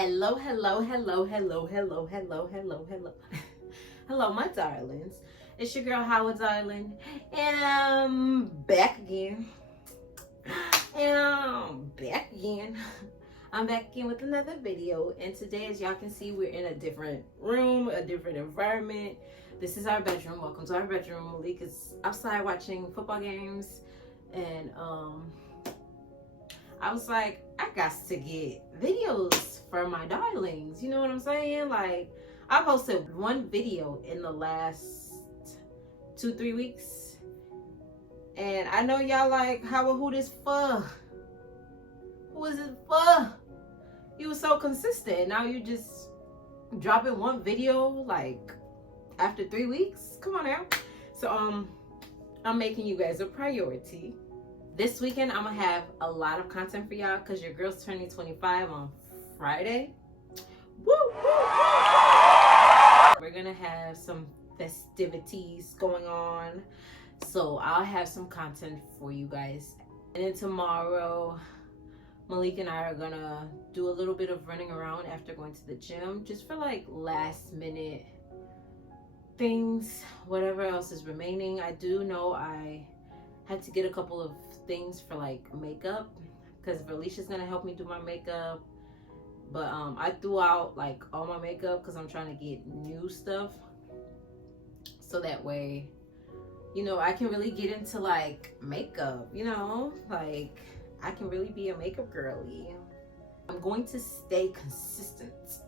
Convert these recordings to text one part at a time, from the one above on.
Hello, hello, hello, hello, hello, hello, hello, hello. Hello, my darlings. It's your girl, Howard Darling. And I'm back again. I'm back again with another video. And today, as y'all can see, we're in a different room, a different environment. This is our bedroom. Welcome to our bedroom. Malik is outside watching football games. And I was like, I got to get videos for my darlings. You know what I'm saying? Like, I posted one video in the last 2-3 weeks. And I know y'all like, who this for? Who is it for? You were so consistent. Now you just dropping one video like after 3 weeks. Come on now. So I'm making you guys a priority. This weekend, I'm gonna have a lot of content for y'all because your girl's turning 25 on Friday. Woo, woo, woo. We're gonna have some festivities going on. So I'll have some content for you guys. And then tomorrow, Malik and I are gonna do a little bit of running around after going to the gym, just for like last minute things, whatever else is remaining. I do know I had to get a couple of things for like makeup because Alicia's gonna help me do my makeup, but I threw out like all my makeup because I'm trying to get new stuff so that way, you know, I can really get into like makeup, you know, like I can really be a makeup girly. I'm going to stay consistent,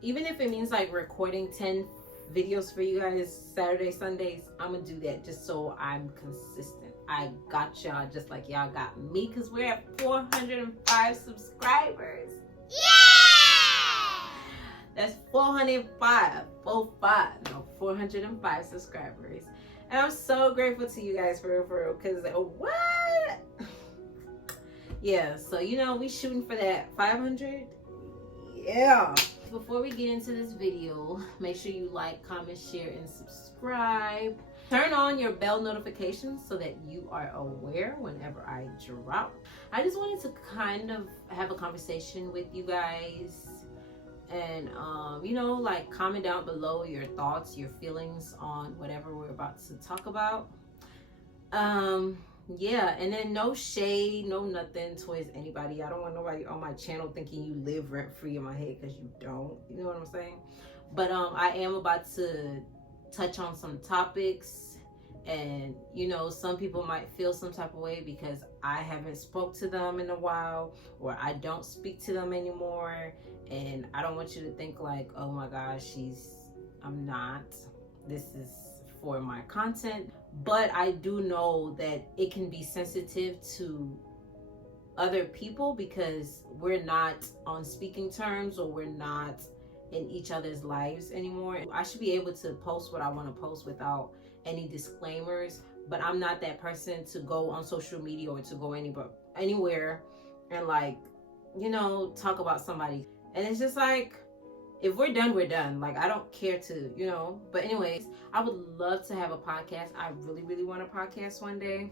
even if it means like recording 10 videos for you guys Saturday, Sundays. I'm gonna do that just so I'm consistent. I got y'all just like y'all got me because we're at 405 subscribers. Yeah! That's 405 subscribers. And I'm so grateful to you guys for real, because what? Yeah, so you know, we shooting for that 500. Yeah. Before we get into this video, make sure you like, comment, share, and subscribe. Turn on your bell notifications so that you are aware whenever I drop. I just wanted to kind of have a conversation with you guys and you know, like comment down below your thoughts, your feelings on whatever we're about to talk about. Yeah, and then no shade, no nothing towards anybody. I don't want nobody on my channel thinking you live rent free in my head, because you don't. You know what I'm saying? But I am about to touch on some topics, and you know, some people might feel some type of way because I haven't spoke to them in a while, or I don't speak to them anymore, and I don't want you to think like, oh my gosh, I'm not. This is for my content. But I do know that it can be sensitive to other people because we're not on speaking terms, or we're not in each other's lives anymore. I should be able to post what I want to post without any disclaimers, but I'm not that person to go on social media or to go anywhere and like, you know, talk about somebody. And it's just like, if we're done, we're done. Like, I don't care to, you know. But anyways, I would love to have a podcast. I really, really want a podcast one day.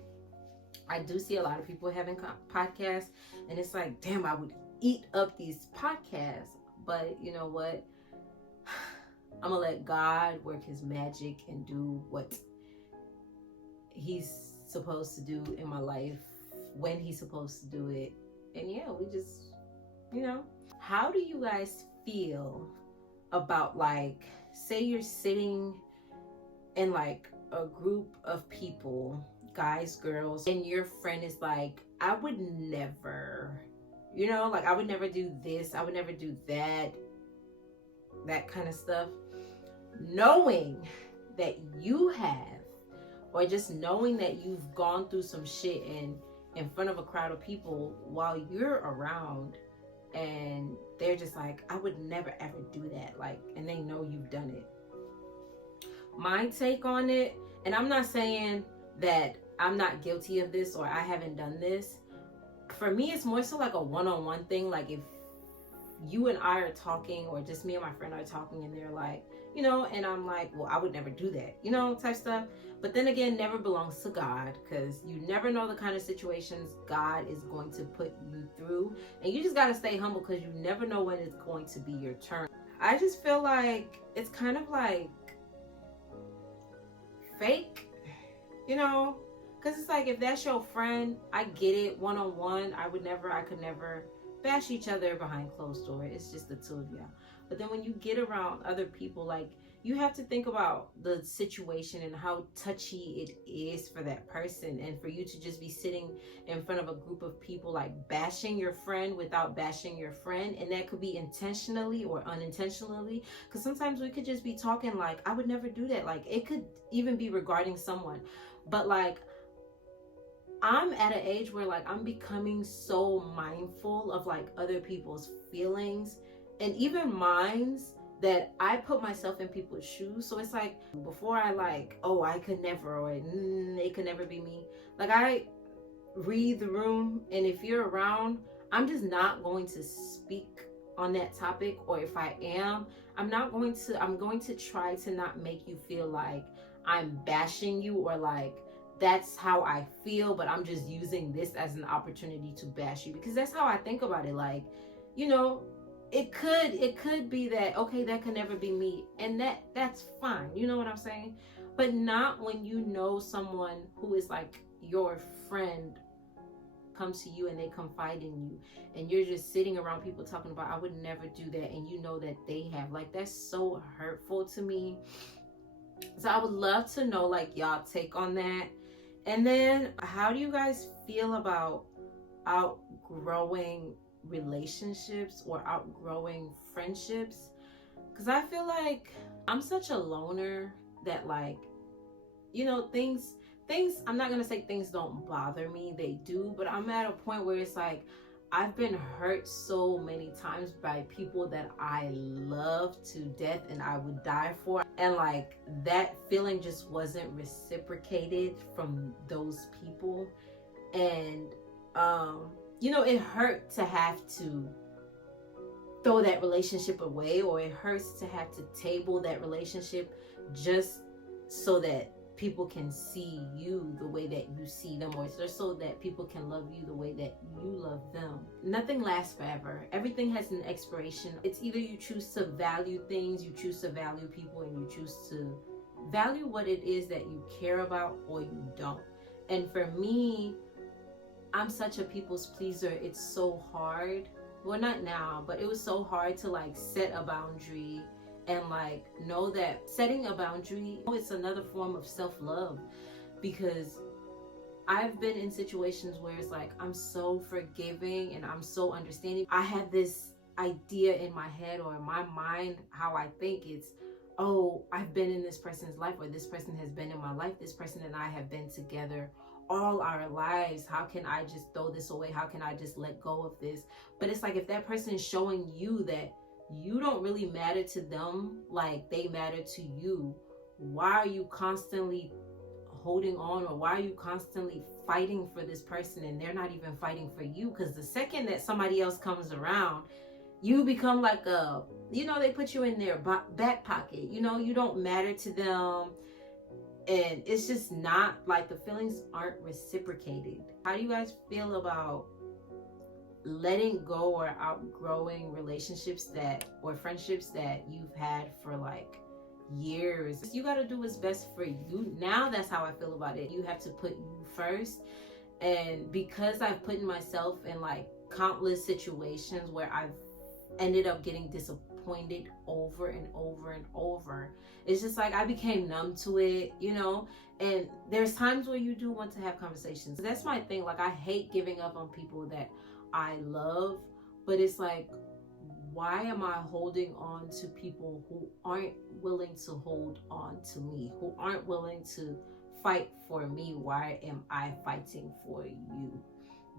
I do see a lot of people having podcasts, and it's like, damn, I would eat up these podcasts. But you know what? I'm gonna let God work his magic and do what he's supposed to do in my life when he's supposed to do it. And yeah, we just, you know. How do you guys feel about, like, say you're sitting in like a group of people, guys, girls, and your friend is like, I would never, you know, like, I would never do this, I would never do that kind of stuff, knowing that you have, or just knowing that you've gone through some shit in front of a crowd of people while you're around, and they're just like, I would never ever do that, like, and they know you've done it. My take on it, and I'm not saying that I'm not guilty of this or I haven't done this. For me, it's more so like a one-on-one thing. Like, if you and I are talking, or just me and my friend are talking, and they're like, you know, and I'm like, well, I would never do that, you know, type stuff. But then again, never belongs to God, because you never know the kind of situations God is going to put you through. And you just got to stay humble, because you never know when it's going to be your turn. I just feel like it's kind of like fake, you know, because it's like, if that's your friend, I get it, one-on-one, I could never bash each other behind closed doors. It's just the two of y'all. But then when you get around other people, like, you have to think about the situation and how touchy it is for that person, and for you to just be sitting in front of a group of people, like, bashing your friend without bashing your friend. And that could be intentionally or unintentionally, because sometimes we could just be talking like, I would never do that. Like, it could even be regarding someone, but like, I'm at an age where, like, I'm becoming so mindful of, like, other people's feelings and even minds, that I put myself in people's shoes. So it's like, before I like, oh, I could never, or it could never be me. Like, I read the room, and if you're around, I'm just not going to speak on that topic. Or if I am, I'm going to try to not make you feel like I'm bashing you, or like that's how I feel, but I'm just using this as an opportunity to bash you, because that's how I think about it. Like, you know, it could be that, okay, that could never be me, and that's fine, you know what I'm saying? But not when you know someone who is like your friend comes to you and they confide in you, and you're just sitting around people talking about, I would never do that, and you know that they have. Like, that's so hurtful to me. So I would love to know, like, y'all take on that. And then, how do you guys feel about outgrowing relationships or outgrowing friendships? Because I feel like I'm such a loner that, like, you know, things I'm not gonna say things don't bother me, they do, but I'm at a point where it's like, I've been hurt so many times by people that I love to death and I would die for, and like, that feeling just wasn't reciprocated from those people. And you know, it hurt to have to throw that relationship away, or it hurts to have to table that relationship just so that people can see you the way that you see them, or just so that people can love you the way that you love them. Nothing lasts forever. Everything has an expiration. It's either you choose to value things, you choose to value people, and you choose to value what it is that you care about, or you don't. And for me, I'm such a people's pleaser. It's so hard. Well, not now, but it was so hard to like set a boundary and like know that setting a boundary, it's another form of self-love, because I've been in situations where it's like, I'm so forgiving and I'm so understanding. I have this idea in my head or in my mind, how I think it's, oh, I've been in this person's life, or this person has been in my life, this person and I have been together all our lives. How can I just throw this away? How can I just let go of this? But it's like, if that person is showing you that you don't really matter to them like they matter to you, why are you constantly holding on, or why are you constantly fighting for this person and they're not even fighting for you? Because the second that somebody else comes around, you become like a, you know, they put you in their back pocket, you know, you don't matter to them. And it's just not like, the feelings aren't reciprocated. How do you guys feel about letting go or outgrowing relationships that, or friendships that you've had for like years? You got to do what's best for you. Now that's how I feel about it. You have to put you first. And because I've put myself in like countless situations where I've ended up getting disappointed over and over and over, it's just like I became numb to it, you know. And there's times where you do want to have conversations. That's my thing. Like, I hate giving up on people that I love, but it's like, why am I holding on to people who aren't willing to hold on to me, who aren't willing to fight for me? Why am I fighting for you?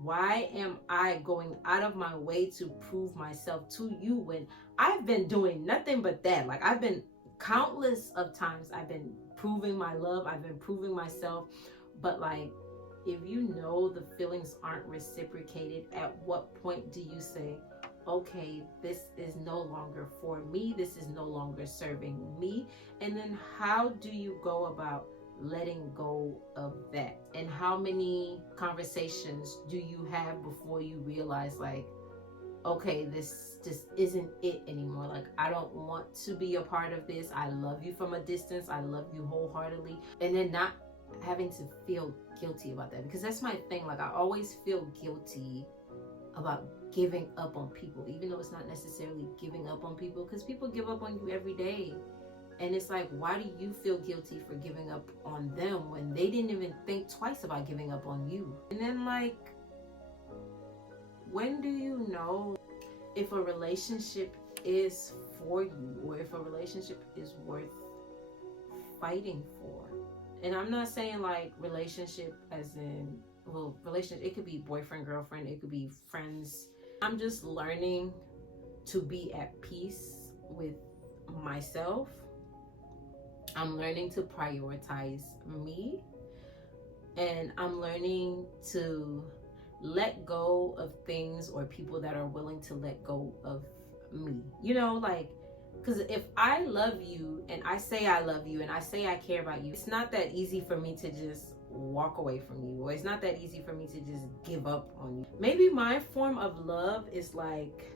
Why am I going out of my way to prove myself to you when I've been doing nothing but that? Like, I've been countless of times, I've been proving my love, I've been proving myself. But like, if you know the feelings aren't reciprocated, at what point do you say, okay, this is no longer for me, this is no longer serving me. And then how do you go about letting go of that? And how many conversations do you have before you realize, like, okay, this just isn't it anymore? Like, I don't want to be a part of this. I love you from a distance, I love you wholeheartedly. And then not having to feel guilty about that, because that's my thing. Like, I always feel guilty about giving up on people, even though it's not necessarily giving up on people, because people give up on you every day. And it's like, why do you feel guilty for giving up on them when they didn't even think twice about giving up on you? And then, like, when do you know if a relationship is for you, or if a relationship is worth fighting for? And I'm not saying like relationship as in, well, relationship, it could be boyfriend, girlfriend, it could be friends. I'm just learning to be at peace with myself. I'm learning to prioritize me, and I'm learning to let go of things or people that are willing to let go of me. You know, like, because if I love you and I say I love you and I say I care about you, it's not that easy for me to just walk away from you, or it's not that easy for me to just give up on you. Maybe my form of love is like,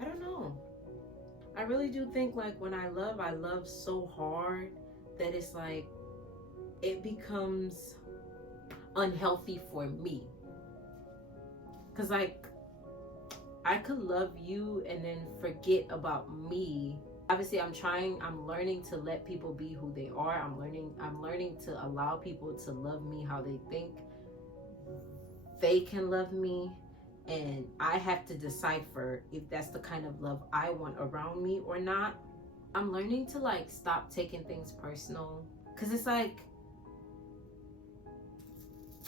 I don't know. I really do think like when I love so hard that it's like it becomes unhealthy for me. Cause like I could love you and then forget about me. Obviously I'm learning to let people be who they are. I'm learning to allow people to love me how they think they can love me. And I have to decipher if that's the kind of love I want around me or not. I'm learning to like stop taking things personal, because it's like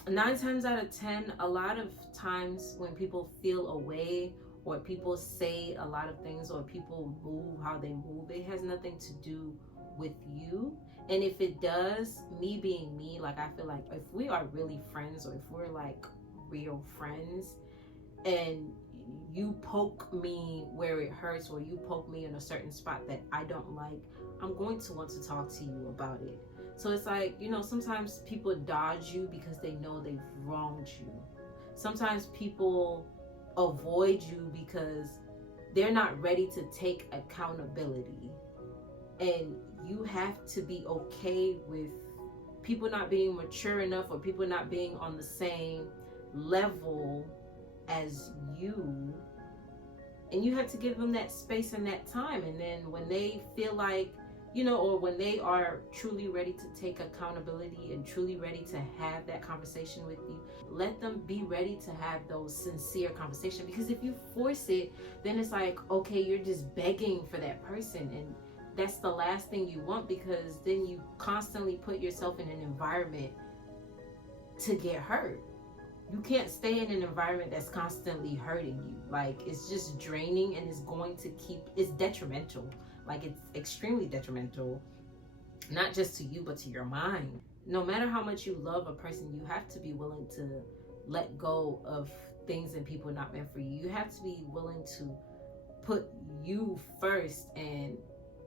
9 times out of 10, a lot of times when people feel away or people say a lot of things or people move how they move, it has nothing to do with you. And if it does, me being me, like I feel like if we are really friends, or if we're like real friends, and you poke me where it hurts, or you poke me in a certain spot that I don't like, I'm going to want to talk to you about it. So it's like, you know, sometimes people dodge you because they know they've wronged you. Sometimes people avoid you because they're not ready to take accountability. And you have to be okay with people not being mature enough, or people not being on the same level as you, and you have to give them that space and that time. And then when they feel like, you know, or when they are truly ready to take accountability and truly ready to have that conversation with you, let them be ready to have those sincere conversations. Because if you force it, then it's like, okay, you're just begging for that person, and that's the last thing you want, because then you constantly put yourself in an environment to get hurt. You can't stay in an environment that's constantly hurting you. Like, it's just draining, and it's detrimental. Like, it's extremely detrimental, not just to you, but to your mind. No matter how much you love a person, you have to be willing to let go of things and people not meant for you. You have to be willing to put you first, and,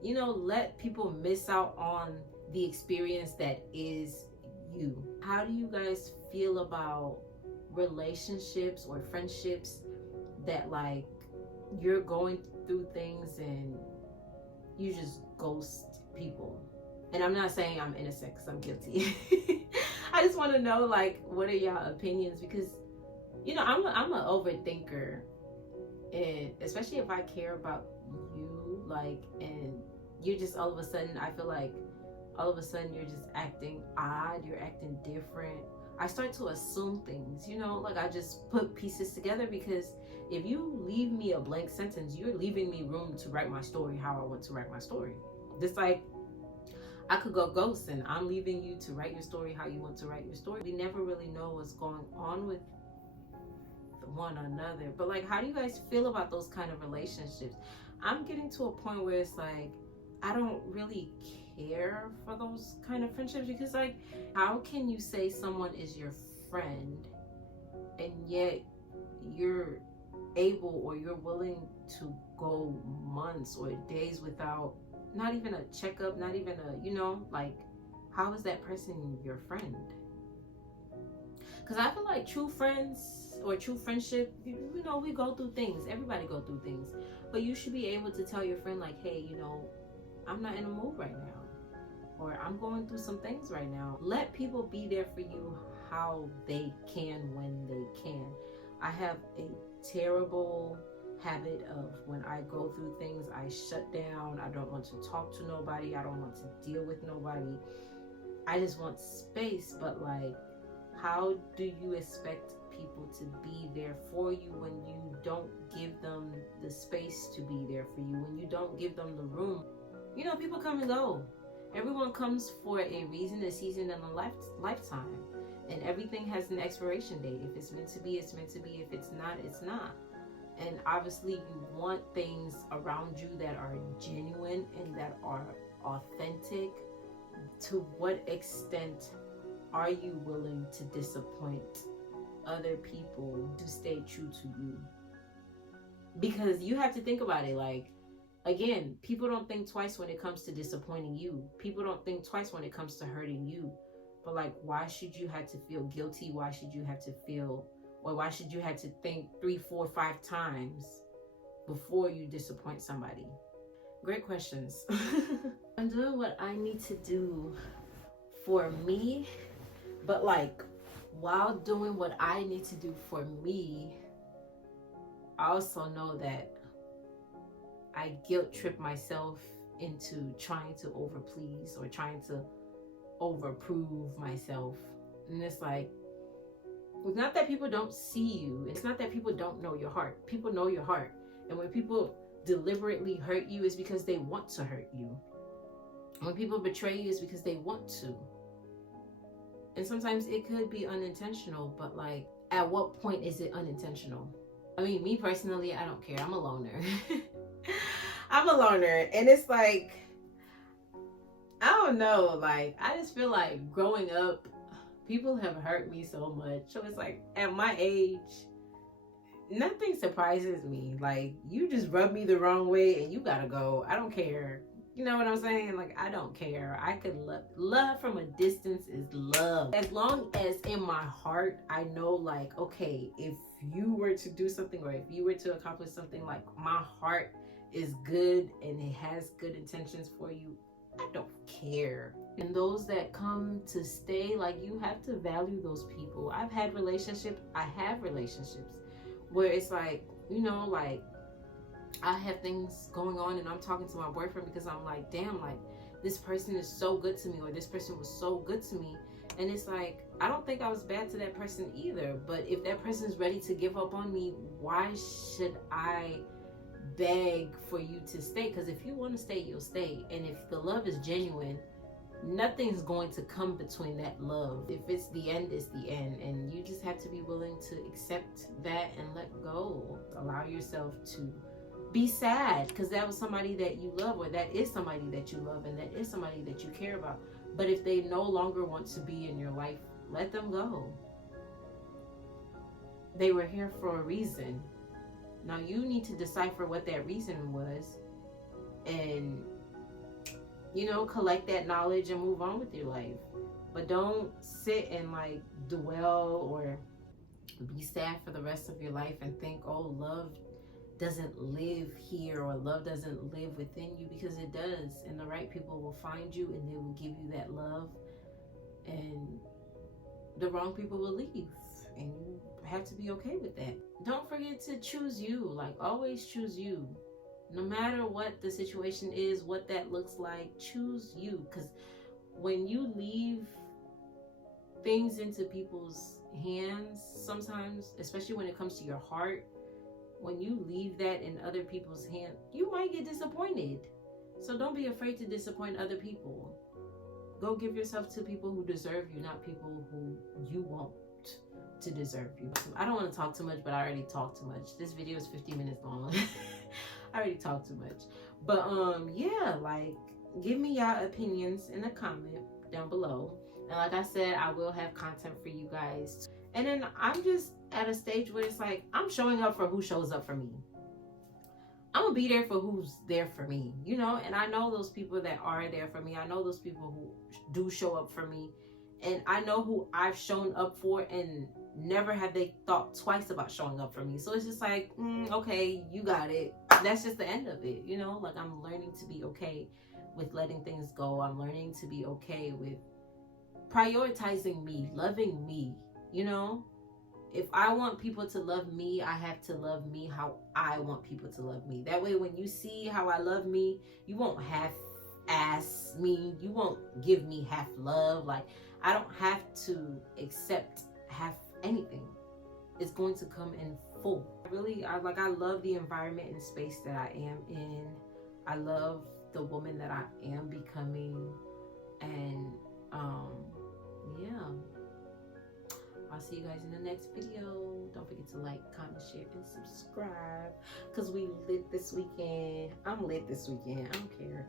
you know, let people miss out on the experience that is you. How do you guys feel about relationships or friendships that like you're going through things and you just ghost people? And I'm not saying I'm innocent, because I'm guilty. I just want to know, like, what are y'all opinions? Because, you know, I'm an overthinker, and especially if I care about you, like, and you're just all of a sudden, I feel like all of a sudden you're just acting odd, you're acting different. I start to assume things, you know, like I just put pieces together, because if you leave me a blank sentence, you're leaving me room to write my story how I want to write my story. Just like I could go ghost, and I'm leaving you to write your story how you want to write your story. We never really know what's going on with one another. But like, how do you guys feel about those kind of relationships? I'm getting to a point where it's like, I don't really care for those kind of friendships, because like, how can you say someone is your friend and yet you're able, or you're willing to go months or days without not even a checkup, not even a, like, how is that person your friend? Because I feel like true friends or true friendship, we go through things. Everybody go through things. But you should be able to tell your friend, like, hey, I'm not in a mood right now. Or I'm going through some things right now. Let people be there for you how they can when they can. I have a terrible habit of, when I go through things, I shut down. I don't want to talk to nobody. I don't want to deal with nobody. I just want space. But like, how do you expect people to be there for you when you don't give them the space to be there for you, when you don't give them the room? People come and go. Everyone comes for a reason, a season, and a lifetime. And everything has an expiration date. If it's meant to be, it's meant to be. If it's not, it's not. And obviously you want things around you that are genuine and that are authentic. To what extent are you willing to disappoint other people to stay true to you? Because you have to think about it. Like, again, people don't think twice when it comes to disappointing you. People don't think twice when it comes to hurting you. But like, why should you have to feel guilty? Why should you have to feel, or why should you have to think 3, 4, 5 times before you disappoint somebody? Great questions. I'm doing what I need to do for me, but like, while doing what I need to do for me, I also know that I guilt trip myself into trying to overplease or trying to overprove myself. And it's like, it's not that people don't see you. It's not that people don't know your heart. People know your heart. And when people deliberately hurt you, it's because they want to hurt you. When people betray you, it's because they want to. And sometimes it could be unintentional, but like, at what point is it unintentional? I mean, me personally, I don't care. I'm a loner. I'm a loner. And it's like, I don't know. Like, I just feel like growing up, people have hurt me so much. So it's like, at my age, nothing surprises me. Like, you just rub me the wrong way and you gotta go. I don't care. You know what I'm saying? Like, I don't care. I could love from a distance is love. As long as in my heart, I know, like, okay, if you were to do something, or if you were to accomplish something, like, my heart is good and it has good intentions for you, I don't care. And those that come to stay, like, you have to value those people. I have relationships where it's like, like, I have things going on and I'm talking to my boyfriend because I'm like, damn, like, this person is so good to me, or this person was so good to me. And it's like, I don't think I was bad to that person either. But if that person is ready to give up on me, why should I beg for you to stay? Because if you want to stay, you'll stay. And if the love is genuine, nothing's going to come between that love. If it's the end, it's the end. And you just have to be willing to accept that and let go. Allow yourself to be sad because that was somebody that you love, or that is somebody that you love, and that is somebody that you care about. But if they no longer want to be in your life, let them go. They were here for a reason. Now you need to decipher what that reason was and, collect that knowledge and move on with your life. But don't sit and like dwell or be sad for the rest of your life and think, oh, love doesn't live here, or love doesn't live within you, because it does. And the right people will find you and they will give you that love, and the wrong people will leave, and you have to be okay with that. Don't forget to choose you. Like, always choose you. No matter what the situation is, what that looks like, choose you. Because when you leave things into people's hands, sometimes, especially when it comes to your heart, when you leave that in other people's hands, you might get disappointed. So don't be afraid to disappoint other people. Go give yourself to people who deserve you, not people who you want to deserve you. I don't want to talk too much, but I already talked too much. This video is 50 minutes long. I already talked too much. But yeah, like, give me y'all opinions in the comment down below. And like I said, I will have content for you guys. And then I'm just at a stage where it's like, I'm showing up for who shows up for me. I'm gonna be there for who's there for me, you know. And I know those people that are there for me. I know those people who do show up for me, and I know who I've shown up for, and never have they thought twice about showing up for me. So it's just like, okay, you got it. That's just the end of it, you know. Like, I'm learning to be okay with letting things go. I'm learning to be okay with prioritizing me, loving me, you know. If I want people to love me, I have to love me how I want people to love me. That way, when you see how I love me, you won't half ass me. You won't give me half love. Like, I don't have to accept half anything. It's going to come in full. I love the environment and space that I am in. I love the woman that I am becoming. And yeah. I'll see you guys in the next video. Don't forget to like, comment, share, and subscribe. Because we lit this weekend. I'm lit this weekend. I don't care.